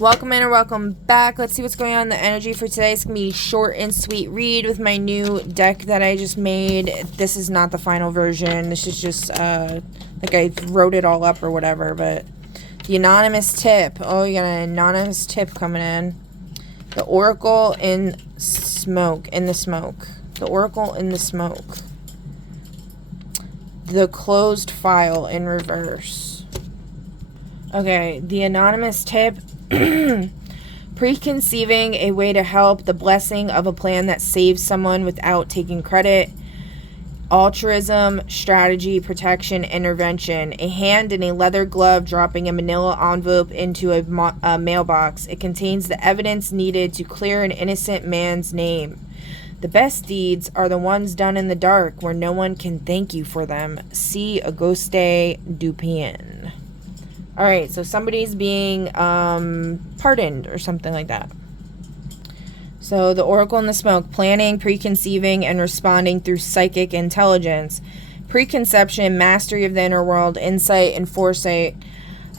Welcome in or welcome back. Let's see what's going on in the energy for today. It's going to be a short and sweet read with my new deck that I just made. This is not the final version. This is just, like I wrote it all up or whatever, but the anonymous tip. Oh, you got an anonymous tip coming in. The Oracle in smoke. The Oracle in the smoke. The closed file in reverse. Okay, the anonymous tip. Preconceiving a way to help, the blessing of a plan that saves someone without taking credit, altruism, strategy, protection, intervention, a hand in a leather glove dropping a manila envelope into a mailbox. It contains the evidence needed to clear an innocent man's name. The best deeds are the ones done in the dark where no one can thank you for them. See Auguste Dupin. Alright, so somebody's being pardoned or something like that. So the Oracle in the smoke, planning, preconceiving, and responding through psychic intelligence. Preconception, mastery of the inner world, insight, and foresight.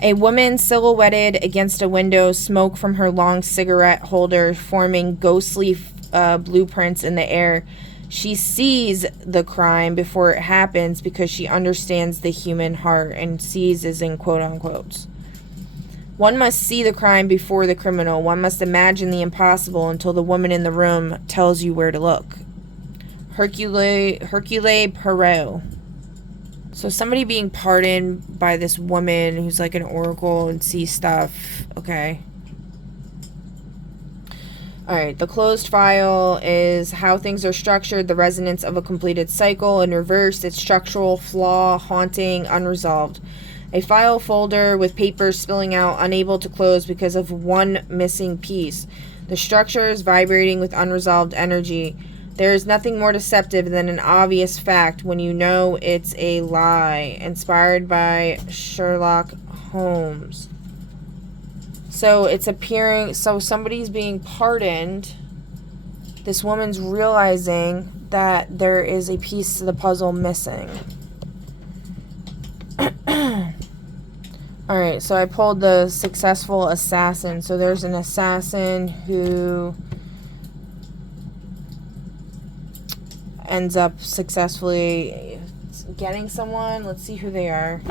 A woman silhouetted against a window, smoke from her long cigarette holder forming ghostly blueprints in the air. She sees the crime before it happens because she understands the human heart, and sees is in quote unquote. One must see the crime before the criminal. One must imagine the impossible until the woman in the room tells you where to look. Hercule Poirot. So somebody being pardoned by this woman who's like an oracle and sees stuff. Okay. Alright, the closed file is how things are structured, the resonance of a completed cycle. In reverse, it's structural flaw, haunting, unresolved. A file folder with papers spilling out, unable to close because of one missing piece. The structure is vibrating with unresolved energy. There is nothing more deceptive than an obvious fact when you know it's a lie. Inspired by Sherlock Holmes. So it's appearing, so somebody's being pardoned. This woman's realizing that there is a piece to the puzzle missing. Alright, so I pulled the successful assassin. So there's an assassin who ends up successfully getting someone. Let's see who they are.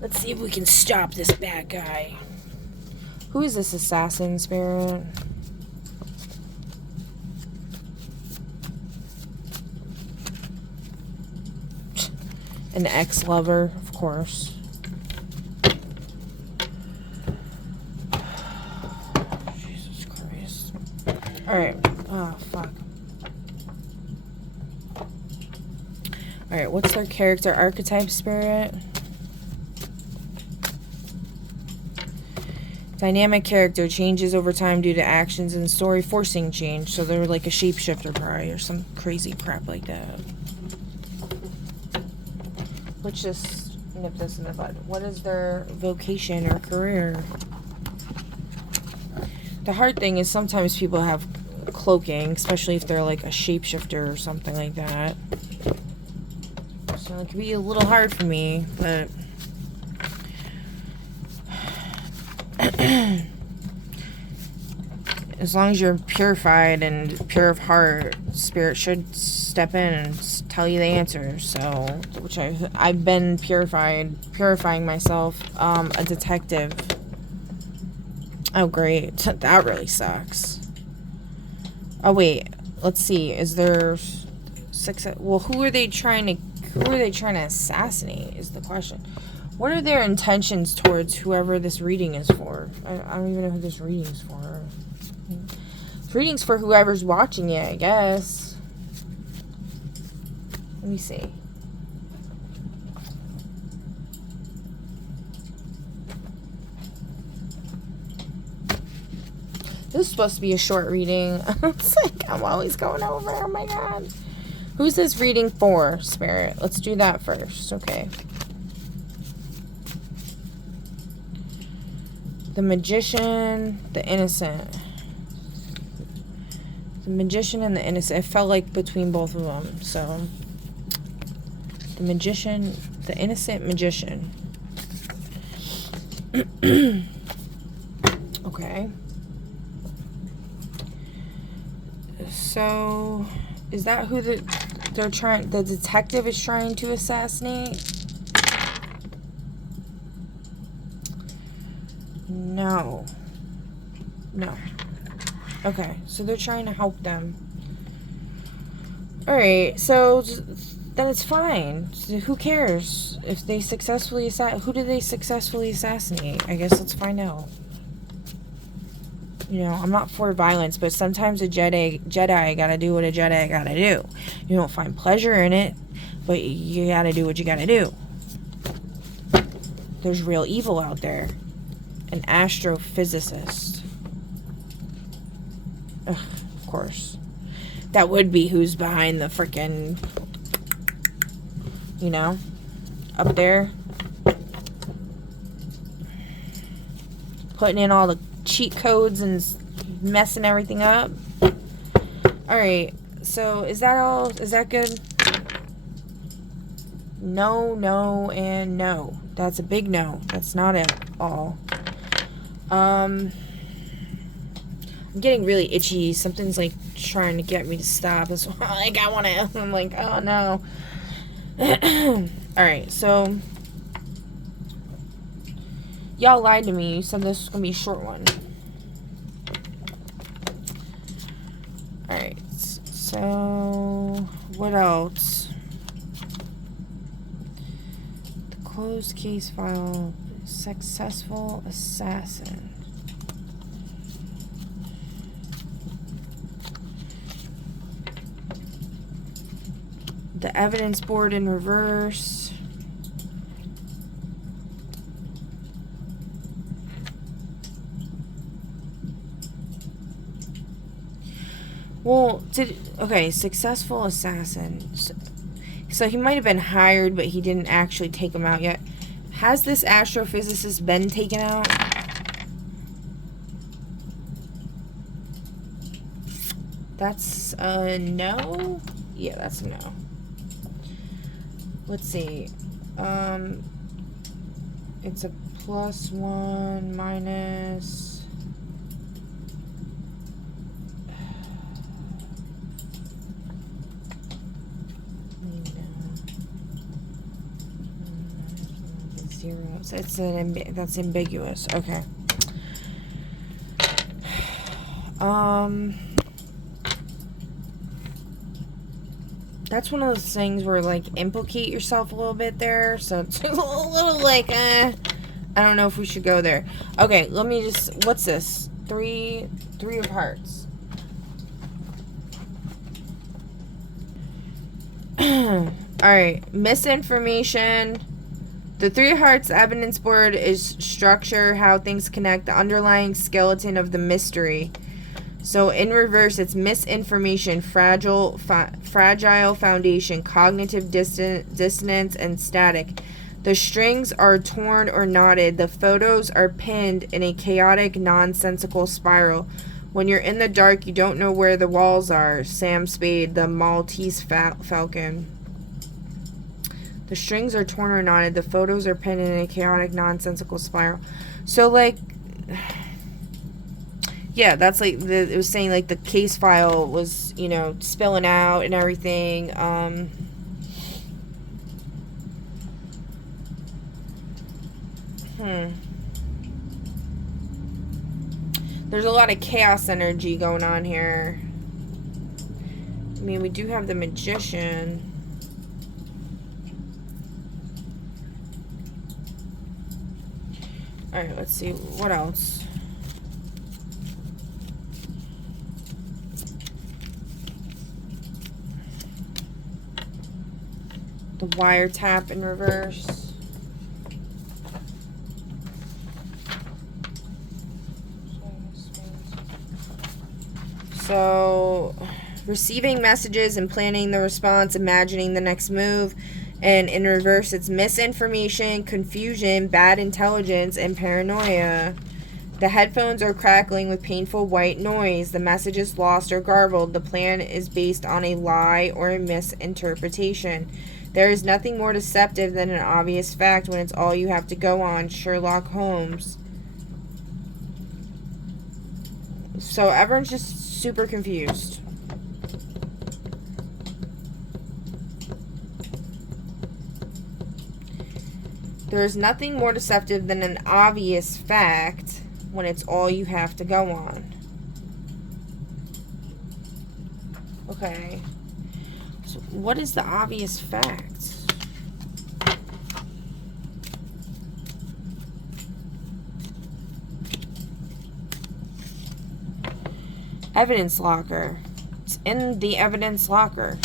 Let's see if we can stop this bad guy. Who is this assassin spirit? An ex-lover, of course. Jesus Christ. Alright. Oh, fuck. Alright, what's their character archetype spirit? Dynamic character, changes over time due to actions in the story forcing change. So they're like a shapeshifter probably, or some crazy crap like that. Let's just nip this in the bud. What is their vocation or career? The hard thing is sometimes people have cloaking, especially if they're like a shapeshifter or something like that. So it can be a little hard for me, but as long as you're purified and pure of heart, spirit should step in and tell you the answer. So, which I've been purifying myself. A detective. Oh great, that really sucks. Oh wait, let's see. Is there success? Well, who are they trying to assassinate? Is the question. What are their intentions towards whoever this reading is for? I don't even know who this reading is for. This reading's for whoever's watching it, I guess. Let me see. This is supposed to be a short reading. It's like I'm always going over. Oh my god. Who's this reading for, Spirit? Let's do that first. Okay. The Magician, the Innocent. The Magician and the Innocent. It felt like between both of them. So, the Magician, the Innocent Magician. Okay. So, is that who the detective is trying to assassinate? No. No. Okay, so they're trying to help them. Alright, so then it's fine. So who cares if they successfully who did they successfully assassinate? I guess let's find out. You know, I'm not for violence, but sometimes a Jedi gotta do what a Jedi gotta do. You don't find pleasure in it, but you gotta do what you gotta do. There's real evil out there. An astrophysicist. Ugh, of course. That would be who's behind the frickin', you know, up there. Putting in all the cheat codes and messing everything up. Alright, so is that all? Is that good? No, no, and no. That's a big no. That's not it all. I'm getting really itchy. Something's like trying to get me to stop. It's like I want to. I'm like, oh no. Alright, so y'all lied to me. You said this was gonna be a short one. Alright, so what else? The closed case file. Successful assassin. The evidence board in reverse. Well, okay, successful assassin. So he might have been hired, but he didn't actually take him out yet. Has this astrophysicist been taken out? That's a no? Yeah, that's a no. Let's see. It's a +1 minus... So it's that's ambiguous. Okay. That's one of those things where like implicate yourself a little bit there. So it's a little like I don't know if we should go there. Okay, let me just. What's this? Three of hearts. All right, misinformation. The Three of Hearts evidence board is structure, how things connect, the underlying skeleton of the mystery. So in reverse, it's misinformation, fragile foundation, cognitive dissonance, and static. The strings are torn or knotted. The photos are pinned in a chaotic, nonsensical spiral. When you're in the dark, you don't know where the walls are. Sam Spade, the Maltese Falcon. The strings are torn or knotted. The photos are pinned in a chaotic, nonsensical spiral. So, like, yeah, that's like, it was saying, like, the case file was, you know, spilling out and everything. There's a lot of chaos energy going on here. I mean, we do have the Magician. Alright, let's see. What else? The wiretap in reverse. So, receiving messages and planning the response, imagining the next move. And in reverse, it's misinformation, confusion, bad intelligence, and paranoia. The headphones are crackling with painful white noise. The message is lost or garbled. The plan is based on a lie or a misinterpretation. There is nothing more deceptive than an obvious fact when it's all you have to go on. Sherlock Holmes. So everyone's just super confused. There is nothing more deceptive than an obvious fact when it's all you have to go on. Okay. So what is the obvious fact? Evidence locker. It's in the evidence locker.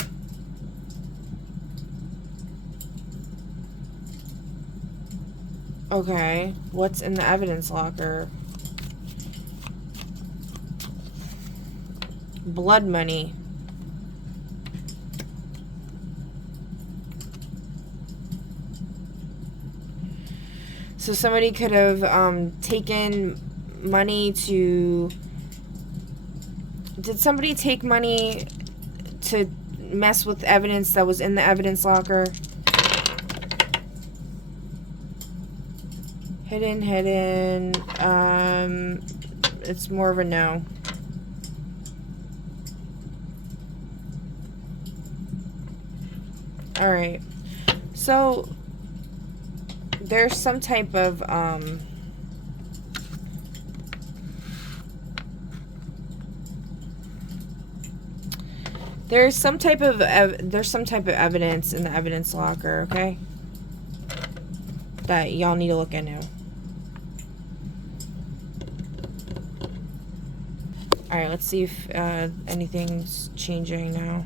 Okay, what's in the evidence locker? Blood money. So somebody could have taken money to... Did somebody take money to mess with evidence that was in the evidence locker? Hidden. It's more of a no. Alright. So, there's some type of, there's some type of evidence in the evidence locker, okay? That y'all need to look into. Alright, let's see if anything's changing now.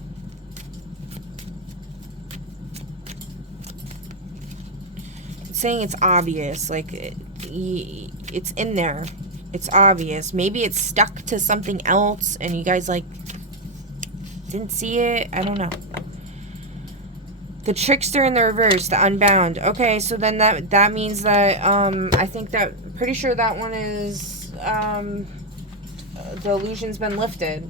It's saying it's obvious. Like, it's in there. It's obvious. Maybe it's stuck to something else and you guys, like, didn't see it. I don't know. The trickster in the reverse, the unbound. Okay, so then that means that I think that pretty sure that one is the illusion's been lifted.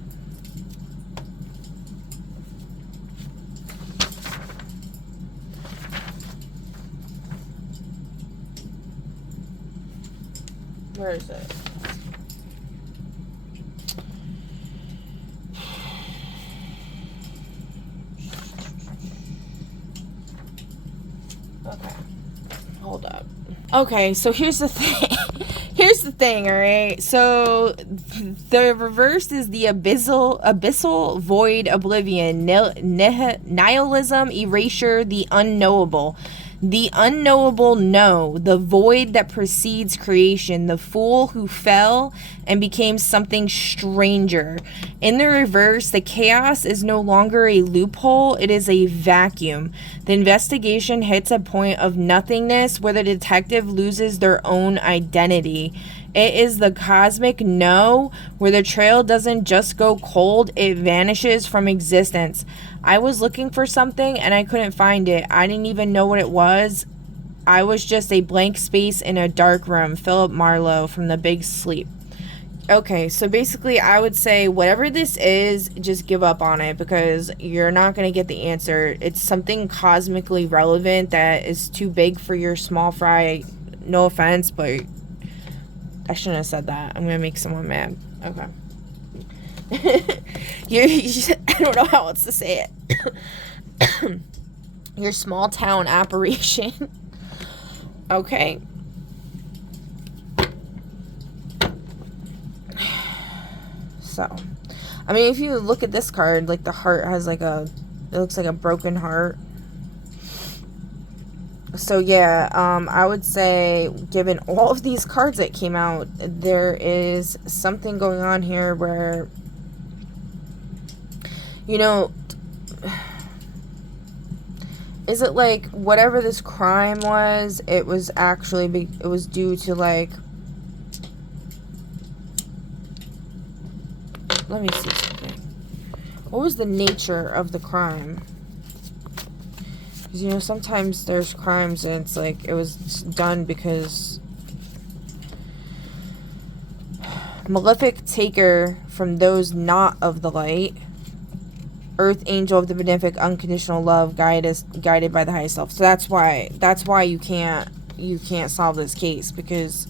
Where is it? Okay. Hold up. Okay, so here's the thing. Here's the thing, alright? So, the reverse is the abyssal void, oblivion, nihilism, erasure, the unknowable. The unknowable no, the void that precedes creation, the fool who fell and became something stranger. In the reverse, the chaos is no longer a loophole, it is a vacuum. The investigation hits a point of nothingness where the detective loses their own identity. It is the cosmic no, where the trail doesn't just go cold, it vanishes from existence. I was looking for something and I couldn't find it. I didn't even know what it was. I was just a blank space in a dark room. Philip Marlowe from The Big Sleep. Okay, so basically I would say whatever this is, just give up on it because you're not going to get the answer. It's something cosmically relevant that is too big for your small fry. No offense, but I shouldn't have said that. I'm going to make someone mad. Okay. I don't know how else to say it. Your small town operation. Okay. So, I mean, if you look at this card, like the heart has like it looks like a broken heart. So yeah, I would say, given all of these cards that came out, there is something going on here where, you know, is it like whatever this crime was, it was actually, it was due to like, let me see something. What was the nature of the crime? Because, you know, sometimes there's crimes and it's like it was done because malefic taker from those not of the light, earth angel of the benefic unconditional love, guided by the highest self. So that's why you can't solve this case, because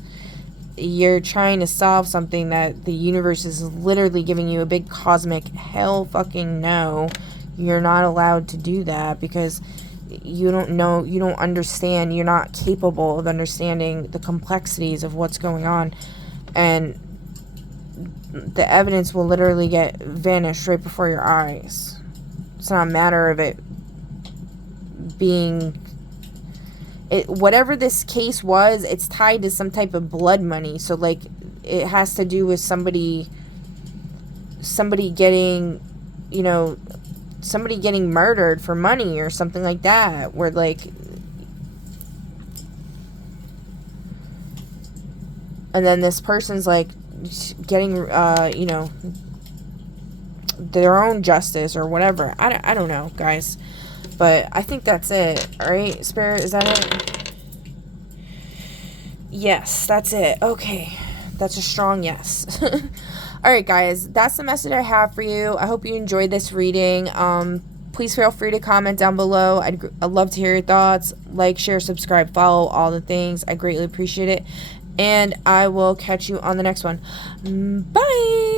you're trying to solve something that the universe is literally giving you a big cosmic hell fucking no. You're not allowed to do that, because you don't know, you don't understand, you're not capable of understanding the complexities of what's going on, and the evidence will literally get vanished right before your eyes. It's not a matter of it being... whatever this case was, it's tied to some type of blood money. So, like, it has to do with somebody getting, you know, somebody getting murdered for money or something like that. Where, like... And then this person's, like, getting, you know, their own justice or whatever. I don't know, guys. But I think that's it. Alright, Spirit, is that it? Yes, that's it. Okay. That's a strong yes. Alright, guys. That's the message I have for you. I hope you enjoyed this reading. Please feel free to comment down below. I'd love to hear your thoughts. Like, share, subscribe, follow, all the things. I greatly appreciate it. And I will catch you on the next one. Bye!